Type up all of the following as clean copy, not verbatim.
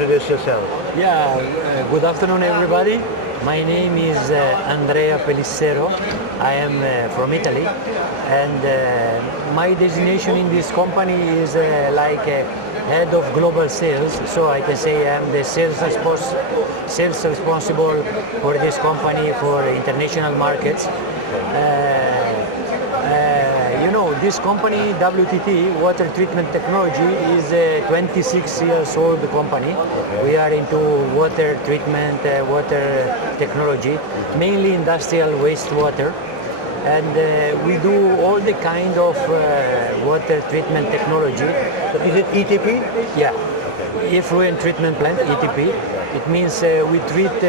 introduce yourself. Yeah, good afternoon everybody. My name is Andrea Pelissero. I am from Italy, and my designation in this company is like head of global sales. So I can say I'm the sales responsible for this company for international markets. This company, WTT, Water Treatment Technology, is a 26 years old company. Okay. We are into water treatment, water technology, mainly industrial wastewater. And we do all the kind of water treatment technology. So is it ETP? Yeah. Effluent treatment plant, ETP. It means we treat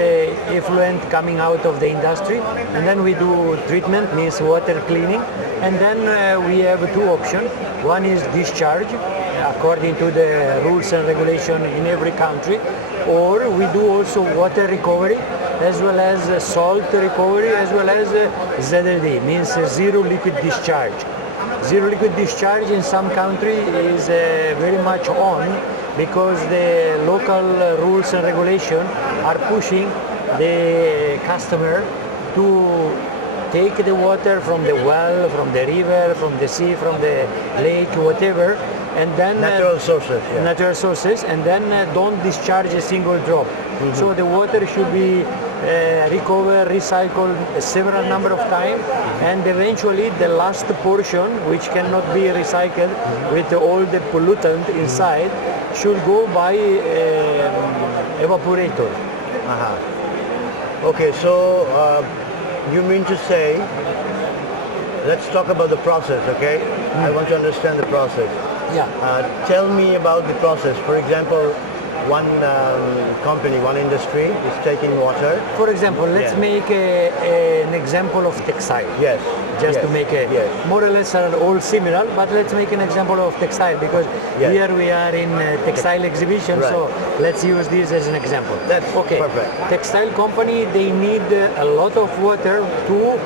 effluent coming out of the industry, and then we do treatment, means water cleaning, and then we have two options. One is discharge, according to the rules and regulation in every country, or we do also water recovery, as well as salt recovery, as well as ZLD, means zero liquid discharge. Zero liquid discharge in some country is very much on, because the local rules and regulation are pushing the customer to take the water from the well, from the river, from the sea, from the lake, whatever, and then natural sources. Yeah. Natural sources, and then don't discharge a single drop. Mm-hmm. So the water should be recovered, recycled several number of times, and eventually the last portion, which cannot be recycled with all the pollutant inside, should go by evaporator. Okay, so you mean to say, let's talk about the process, okay? I want to understand the process. Yeah. Tell me about the process. For example, one company, one industry is taking water. For example, let's make an example of textile. Yes. Just to make a more or less are all similar, but let's make an example of textile, because here we are in a textile exhibition, so let's use this as an example. That's okay. Perfect. Textile company, they need a lot of water to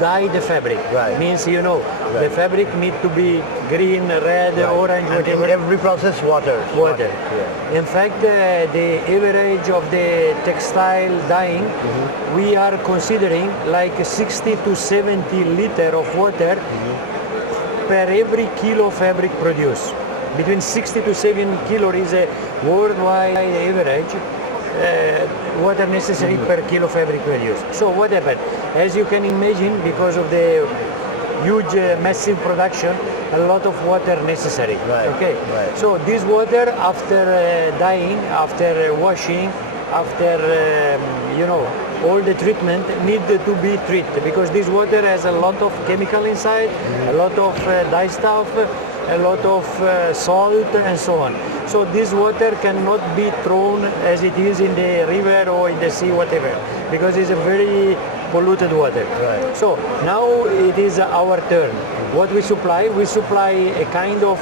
dye the fabric. Right. Means, the fabric need to be green, red, orange, and whatever. in every process, water. Water. Yeah. In fact, the average of the textile dyeing, we are considering like 60 to 70 liter of water per every kilo fabric produced. Between 60 to 70 kilo is a worldwide average. Water necessary per kilo fabric produced. So what happened? As you can imagine, because of the huge massive production, a lot of water necessary. Right. Okay. Right. So this water, after dyeing, after washing, after all the treatment, need to be treated, because this water has a lot of chemical inside, a lot of dye stuff, a lot of salt, and so on. So this water cannot be thrown as it is in the river or in the sea, whatever, because it's a very polluted water. Right. So now it is our turn. What we supply a kind of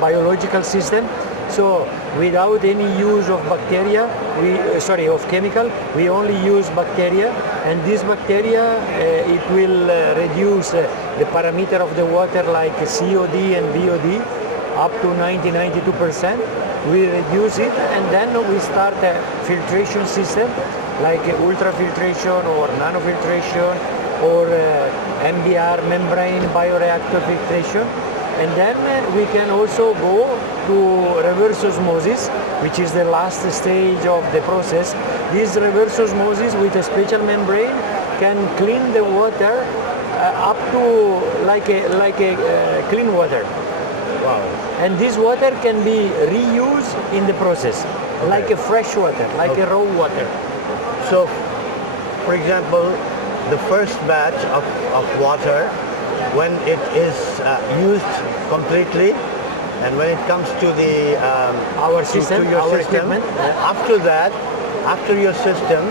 biological system. So without any use of bacteria, of chemical, we only use bacteria, and this bacteria, it will reduce the parameter of the water like COD and BOD up to 90-92%. We reduce it, and then we start a filtration system like ultrafiltration or nanofiltration or MBR, membrane bioreactor filtration. And then we can also go to reverse osmosis, which is the last stage of the process. This reverse osmosis with a special membrane can clean the water up to like a clean water. Wow. And this water can be reused in the process, like a fresh water, like a raw water. So, for example, the first batch of water, when it is used completely, and when it comes to the our system, to your our system, equipment. after that, after your system,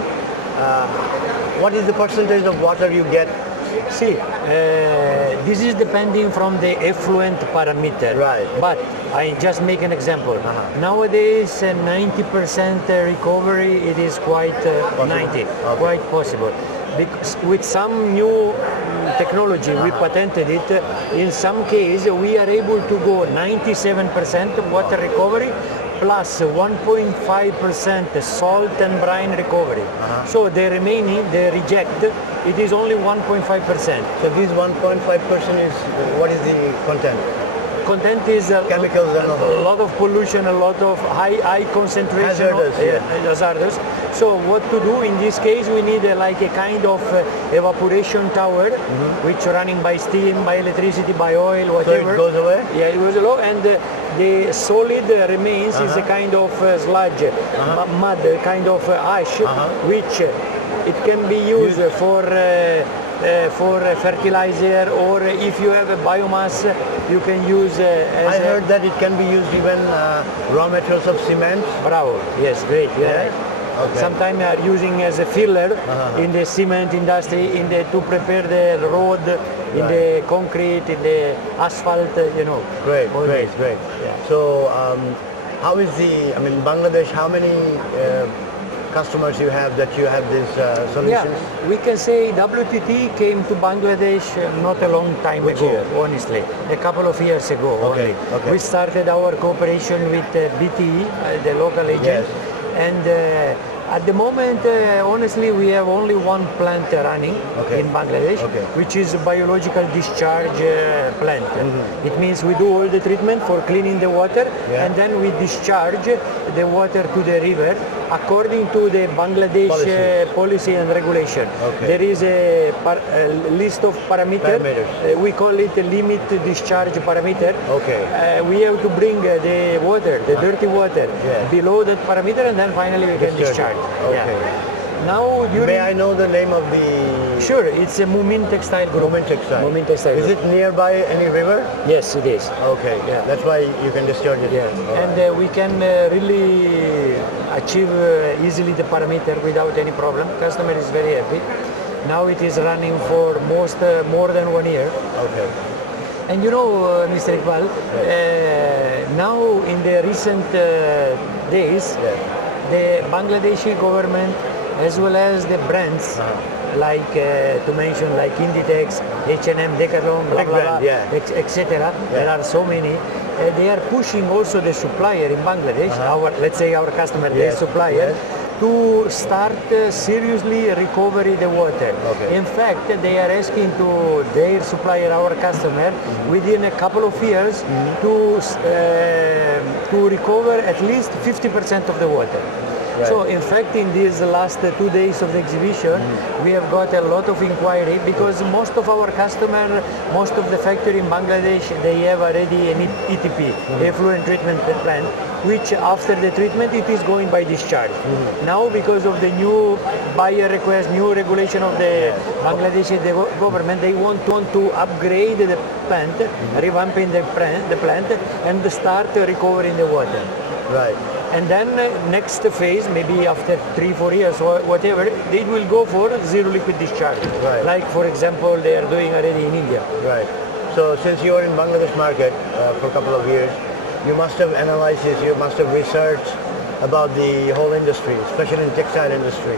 what is the percentage of water you get? See, this is depending from the effluent parameter. Right. But I just make an example. Nowadays, 90% recovery, it is quite 90, quite possible. Because with some new technology, we patented it. In some case, we are able to go 97% water recovery plus 1.5% salt and brine recovery. So the remaining, the reject, it is only 1.5%. So this 1.5% is, what is the content? Content is Chemicals and all. a lot of pollution, a lot of high concentration Hazardous, of yeah. hazardous. So what to do in this case? We need like a kind of evaporation tower, which running by steam, by electricity, by oil, So whatever. it goes away? Yeah, it goes low, and the solid remains is a kind of sludge, mud, kind of ash, which it can be used for fertilizer, or if you have a biomass, you can use as I heard that it can be used even raw materials of cement. Bravo, yes, great, yeah. Okay. Sometimes they are using as a filler in the cement industry, to prepare the road, in the concrete, in the asphalt, Great, all great, this. great. Yeah. So how is Bangladesh, how many customers you have that you have these solutions? Yeah, we can say WTT came to Bangladesh not a long time Which ago, year? honestly, a couple of years ago only. okay. We started our cooperation with BTE, the local agent, Yes. and at the moment, honestly, we have only one plant running in Bangladesh, which is a biological discharge plant. It means we do all the treatment for cleaning the water, and then we discharge the water to the river according to the Bangladesh policy and regulation. There is a list of parameters. We call it a limit discharge parameter. We have to bring the water, the dirty water, below that parameter, and then finally we can discharge. Now, May I know the name of the... Sure, it's a Moomin Textile Group. Moomin Textile. Moomin Textile Is Group. it nearby any river? Yes, it is. Okay, Yeah. that's why you can discharge it. Yeah, All and right. we can really achieve easily the parameter without any problem. Customer is very happy. Now it is running for more than 1 year. Okay. And Mr. Iqbal, now in the recent days, the Bangladeshi government, as well as the brands, like to mention like Inditex, H&M, Decathlon, blah, Big blah, brand, blah, etc. There are so many. They are pushing also the supplier in Bangladesh, let's say our customer, their supplier, to start seriously recovery the water. In fact, they are asking to their supplier, our customer, within a couple of years to recover at least 50% of the water. So in fact, in these last 2 days of the exhibition, we have got a lot of inquiry, because most of our customers, most of the factory in Bangladesh, they have already an ETP, effluent treatment plant, which after the treatment it is going by discharge. Now, because of the new buyer request, new regulation of the Bangladeshi government, they want to upgrade the plant, revamping the plant, and start recovering the water. Right. And then next phase, maybe after 3-4 years or whatever, it will go for zero liquid discharge. Right. Like, for example, they are doing already in India. Right. So since you are in Bangladesh market for a couple of years, you must have analyzed this, you must have researched about the whole industry, especially in the textile industry.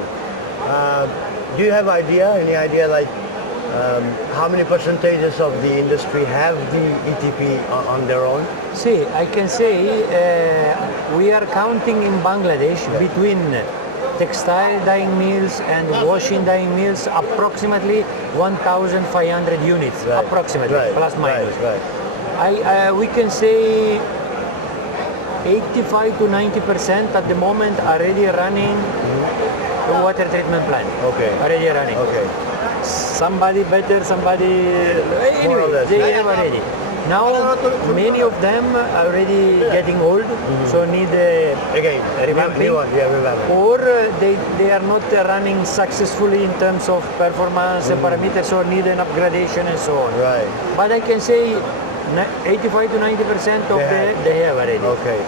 Do you have any idea like how many percentages of the industry have the ETP on their own? See, I can say we are counting in Bangladesh between textile dyeing mills and washing dyeing mills approximately 1,500 units, approximately, plus minus. We can say 85 to 90% at the moment already running the water treatment plant. Already running. Somebody better, somebody... Anyway, they have already. Now, many of them are already getting old, so need revamping. Or they are not running successfully in terms of performance and parameters, so need an upgradation and so on. But I can say 85 to 90% of they have already.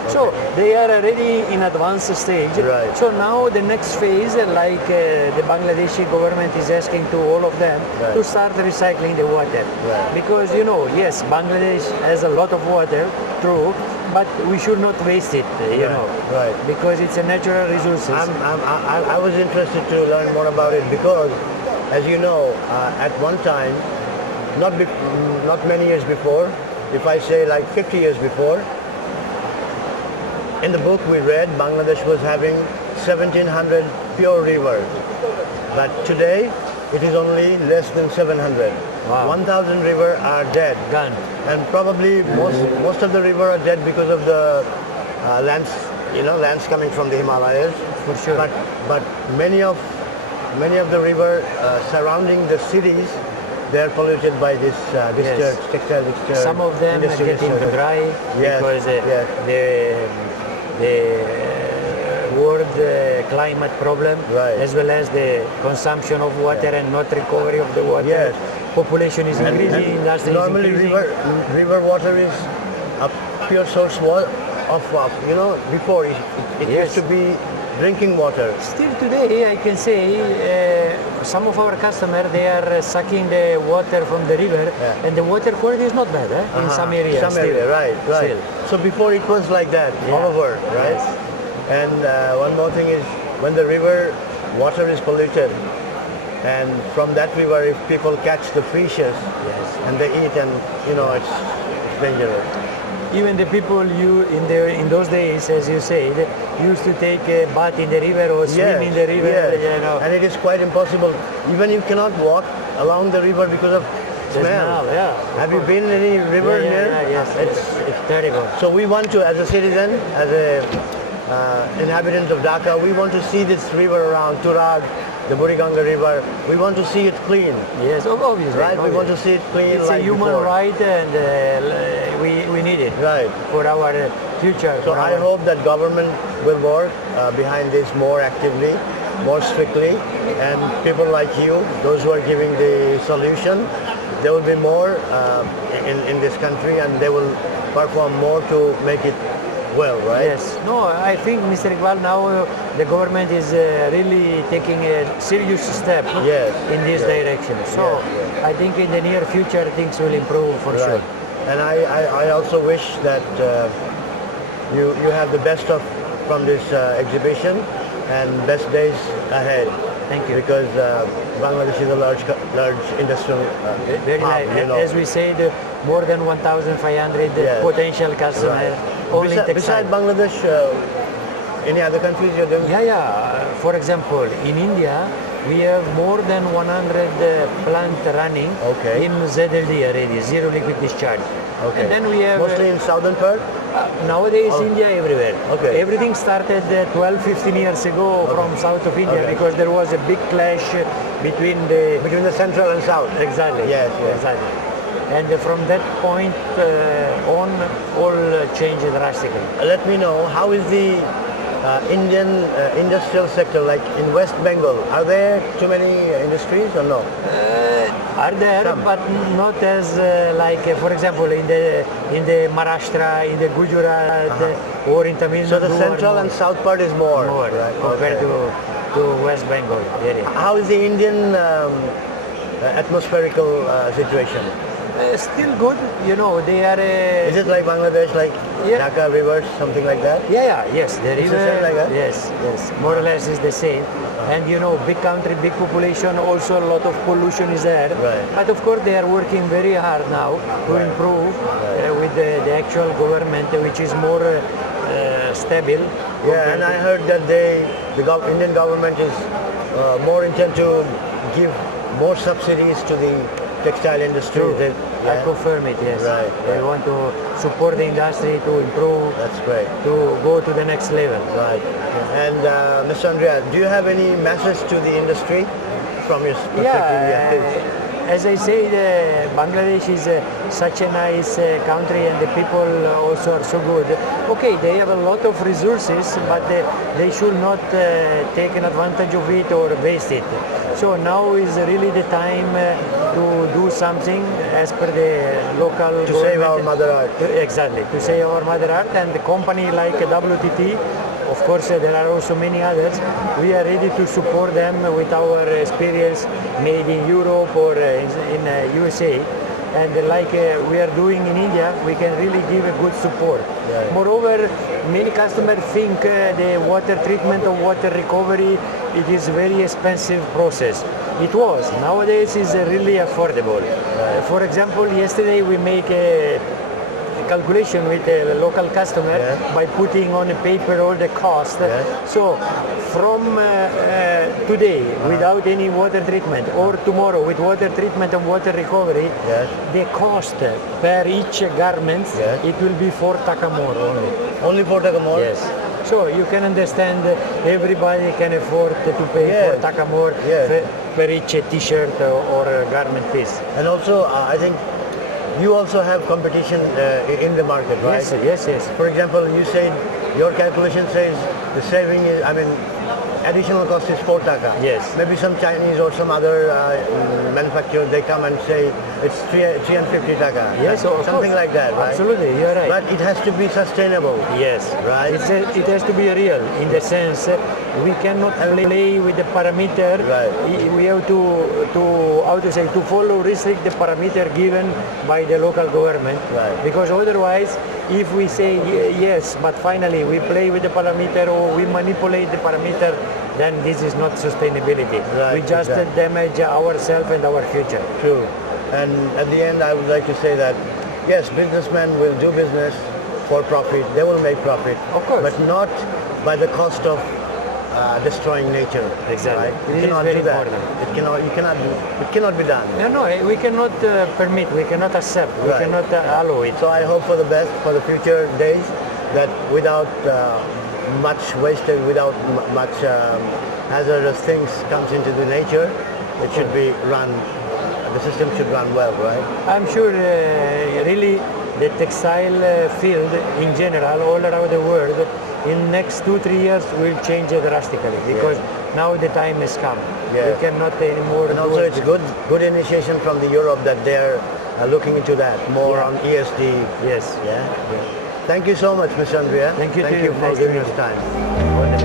So they are already in advanced stage. So now the next phase, like the Bangladeshi government is asking to all of them to start recycling the water. Because yes, Bangladesh has a lot of water, true, but we should not waste it, because it's a natural resource. I was interested to learn more about it because, as you know, at one time, not many years before, if I say like 50 years before, in the book we read, Bangladesh was having 1,700 pure rivers, but today it is only less than 700. Wow. 1,000 rivers are dead. Gone. And probably most of the river are dead because of the lands coming from the Himalayas. For sure. But many of the river surrounding the cities, they are polluted by this discharge, textile discharge. Some of them are getting dry because the world climate problem, as well as the consumption of water and not recovery of the water. Yes. Population is increasing, industry is normally increasing. river water is a pure source of before it used to be drinking water. Still today, I can say some of our customers, they are sucking the water from the river, and the water quality is not bad in some areas. Right. Still. So before it was like that all over, right? Yes. And one more thing is when the river water is polluted, and from that river, if people catch the fishes and they eat, and it's dangerous. Even the people in those days, as you said, used to take a bath in the river or swim in the river. Yes. And it is quite impossible. Even you cannot walk along the river because of smell. Have you been in any river near? Yes. It's terrible. So we want to, as a citizen, as a inhabitant of Dhaka, we want to see this river around Turag, the Buriganga River. We want to see it clean. Yes, obviously. Right, we want to see it clean. It's like a human before. right, and we need it. Right. For our future. So I hope that government will work behind this more actively, more strictly, and people like you, those who are giving the solution, there will be more in this country, and they will perform more to make it well, right? Yes. No, I think, Mr. Iqbal, now the government is really taking a serious step in this direction. So I think in the near future things will improve for sure. And I also wish that you have the best from this exhibition and best days ahead. Thank you. Because Bangladesh is a large industrial very hub, As we said, more than 1,500 potential customers. Only Besides Bangladesh, any other countries you're doing? For example, in India, we have more than 100 plants running in ZLD already, zero liquid discharge. And then we have mostly in southern part? Nowadays, India everywhere. Everything started 12-15 years ago from south of India because there was a big clash between the central and south. Exactly. Yes. Exactly. And from that point on, all changed drastically. Let me know, how is the Indian industrial sector, like in West Bengal? Are there too many industries or no? Are there, but not as for example, in the Maharashtra, in the Gujarat, or in Tamil Nadu. So the central and south part is more right, compared to West Bengal area. How is the Indian atmospherical situation? Still good, they are... Is it like Bangladesh, like Dhaka rivers, something like that? Yes, the river, the same like that? Yes, more or less is the same. And big country, big population, also a lot of pollution is there. But of course they are working very hard now to improve with the actual government, which is more stable. And I heard that the Indian government is more intent to give more subsidies to the textile industry. I confirm it, yes. They want to support the industry to improve. That's great. To go to the next level. Right. And Mr. Andrea, do you have any message to the industry from your perspective? As I said, Bangladesh is such a nice country, and the people also are so good. Okay, they have a lot of resources, but they should not take an advantage of it or waste it. So now is really the time to do something as per the local to save our mother earth. Exactly, to save our mother earth, and the company like WTT, of course there are also many others, we are ready to support them with our experience made in Europe or in USA. And like we are doing in India, we can really give a good support. Moreover, many customers think the water treatment or water recovery, it is very expensive process. It was. Nowadays it's really affordable. For example, yesterday we make a calculation with a local customer by putting on a paper all the cost. So from today, without any water treatment, or tomorrow with water treatment and water recovery, the cost per each garment, it will be 4 takamor only. Only 4 takamor? Yes. So you can understand everybody can afford to pay 4 takamor per each t-shirt or garment piece. And also, I think you also have competition in the market, right? Yes. For example, you said your calculation says the saving is, additional cost is 4 taka. Yes. Maybe some Chinese or some other manufacturer, they come and say it's 350 taka. Yes, of something course. like that, right? Absolutely, you're right. But it has to be sustainable. Yes, right. It has to be real in the sense we cannot play with the parameter. Right. We have to follow, restrict the parameter given by the local government. Right. Because otherwise, if we say yes, but finally we play with the parameter or we manipulate the parameter, then this is not sustainability. Right, We just damage ourselves and our future. True. And at the end, I would like to say that, yes, businessmen will do business for profit. They will make profit. Of course. But not by the cost of destroying nature. Exactly. Right? It You is cannot very do that. important. It cannot be done. No, we cannot permit, we cannot accept, we cannot allow it. So I hope for the best for the future days, that without much wastage, without much hazardous things comes into the nature, it should be run, the system should run well, right? I'm sure really the textile field in general all around the world in next 2-3 years will change drastically because now the time has come. We cannot anymore. And also it's good initiation from the Europe that they're looking into that more on ESD. Yes. Yeah. Thank you so much, Mr. Andrea. Thank you for Nice giving to us meet you. time.